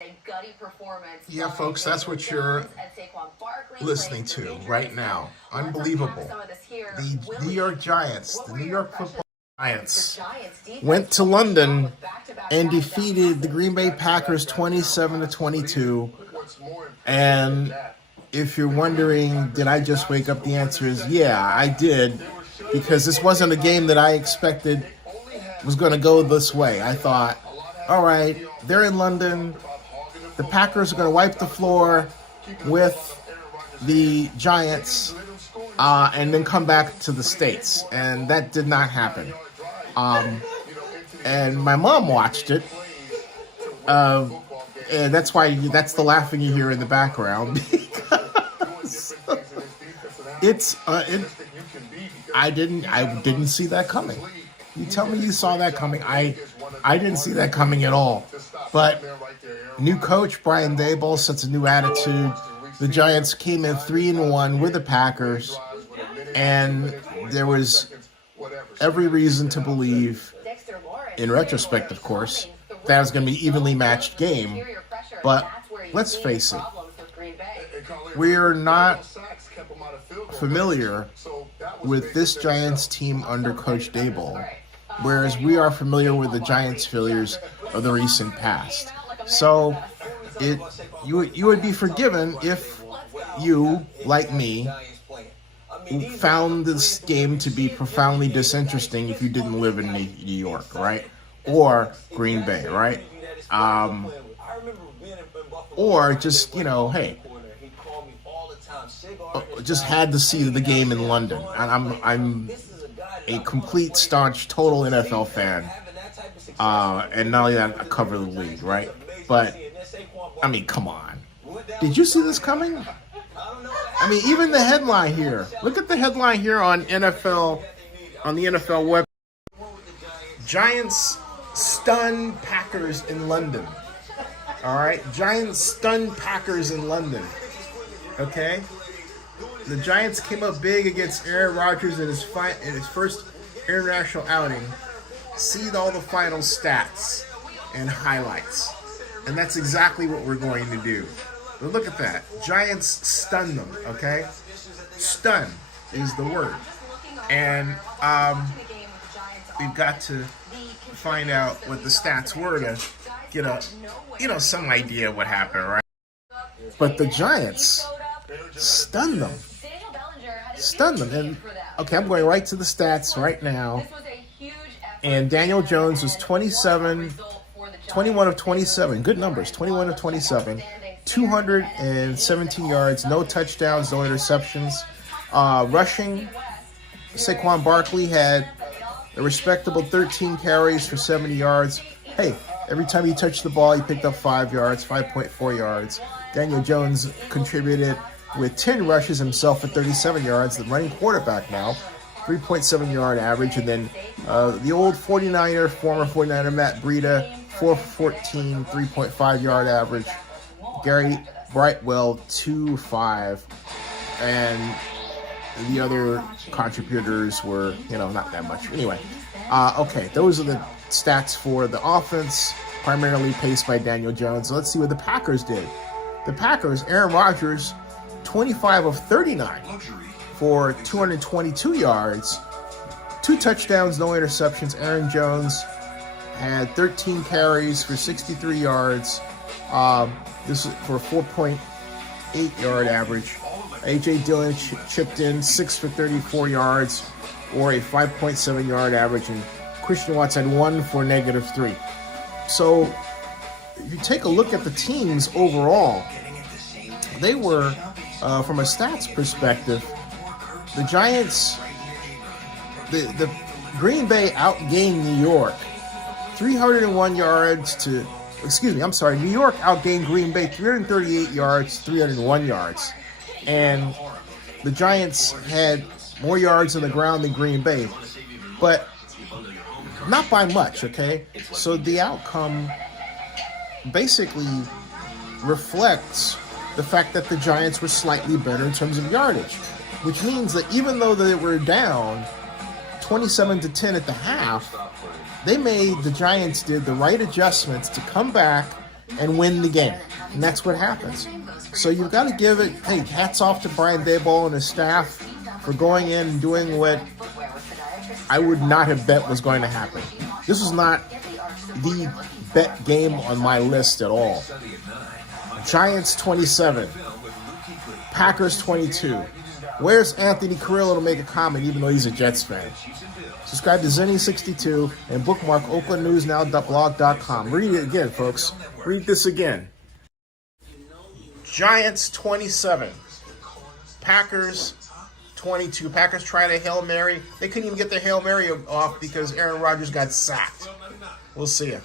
A gutty performance. Yeah, folks, that's what you're listening to right now. Unbelievable. The New York Giants, the New York Football Giants, went to London and defeated the Green Bay Packers 27-22. And if you're wondering, did I just wake up? The answer is yeah, I did, because this wasn't a game that I expected was going to go this way. I thought, all right, they're in London. The Packers are going to wipe the floor with the Giants and then come back to the States. And that did not happen. And my mom watched it. And that's why that's the laughing you hear in the background. Because I didn't see that coming. You tell me you saw that coming. I didn't see that coming at all. But new coach Brian Daboll sets a new attitude. The Giants came in 3-1 with the Packers, and there was every reason to believe, in retrospect, of course, that was going to be an evenly matched game. But let's face it, we're not familiar with this Giants team under Coach Daboll, whereas we are familiar with the Giants' failures of the recent past. So you would be forgiven if you, like me, found this game to be profoundly disinteresting if you didn't live in New York, right? Or Green Bay, right? Or just, hey, just had to see the game in London. And I'm a complete, staunch, total NFL fan. And not only that, I cover the league, right? But, I mean, come on. Did you see this coming? I mean, even the headline here. Look at the headline here on the NFL web. Giants stun Packers in London. All right? Giants stun Packers in London. Okay? The Giants came up big against Aaron Rodgers in his first international outing. See all the final stats and highlights. And that's exactly what we're going to do. But look at that. Giants stun them, okay? Stun is the word. And we've got to find out what the stats were to get some idea of what happened, right? But the Giants stun them. Stun them. And, okay, I'm going right to the stats right now. And Daniel Jones was 21 of 27. Good numbers. 21 of 27. 217 yards, no touchdowns, no interceptions. Rushing, Saquon Barkley had a respectable 13 carries for 70 yards. Hey, every time he touched the ball, he picked up 5 yards, 5.4 yards. Daniel Jones contributed with 10 rushes himself for 37 yards. The running quarterback now, 3.7-yard average. And then the old former 49er, Matt Breida, 4 for 14, 3.5-yard average. Gary Brightwell, 2-5. And the other contributors were, not that much. Anyway, okay, those are the stats for the offense, primarily paced by Daniel Jones. So let's see what the Packers did. The Packers, Aaron Rodgers, 25 of 39 for 222 yards, 2 touchdowns, no interceptions. Aaron Jones had 13 carries for 63 yards. This is for a 4.8-yard average. A.J. Dillon chipped in 6 for 34 yards, or a 5.7-yard average, and Christian Watts had 1 for -3. So if you take a look at the teams overall, they were, from a stats perspective, the Giants, the Green Bay outgained New York 301 yards to, New York outgained Green Bay 338 yards, 301 yards. And the Giants had more yards on the ground than Green Bay, but not by much, okay? So the outcome basically reflects the fact that the Giants were slightly better in terms of yardage, which means that even though they were down 27-10 at the half, the Giants did the right adjustments to come back and win the game. And that's what happens. So you've got to give it, hey, hats off to Brian Daboll and his staff for going in and doing what I would not have bet was going to happen. This was not the bet game on my list at all. Giants 27, Packers 22. Where's Anthony Carrillo to make a comment, even though he's a Jets fan? Subscribe to Zenny62 and bookmark oaklandnewsnow.blog.com. Read it again, folks. Read this again. Giants 27, Packers 22. Packers tried a Hail Mary. They couldn't even get their Hail Mary off because Aaron Rodgers got sacked. We'll see you.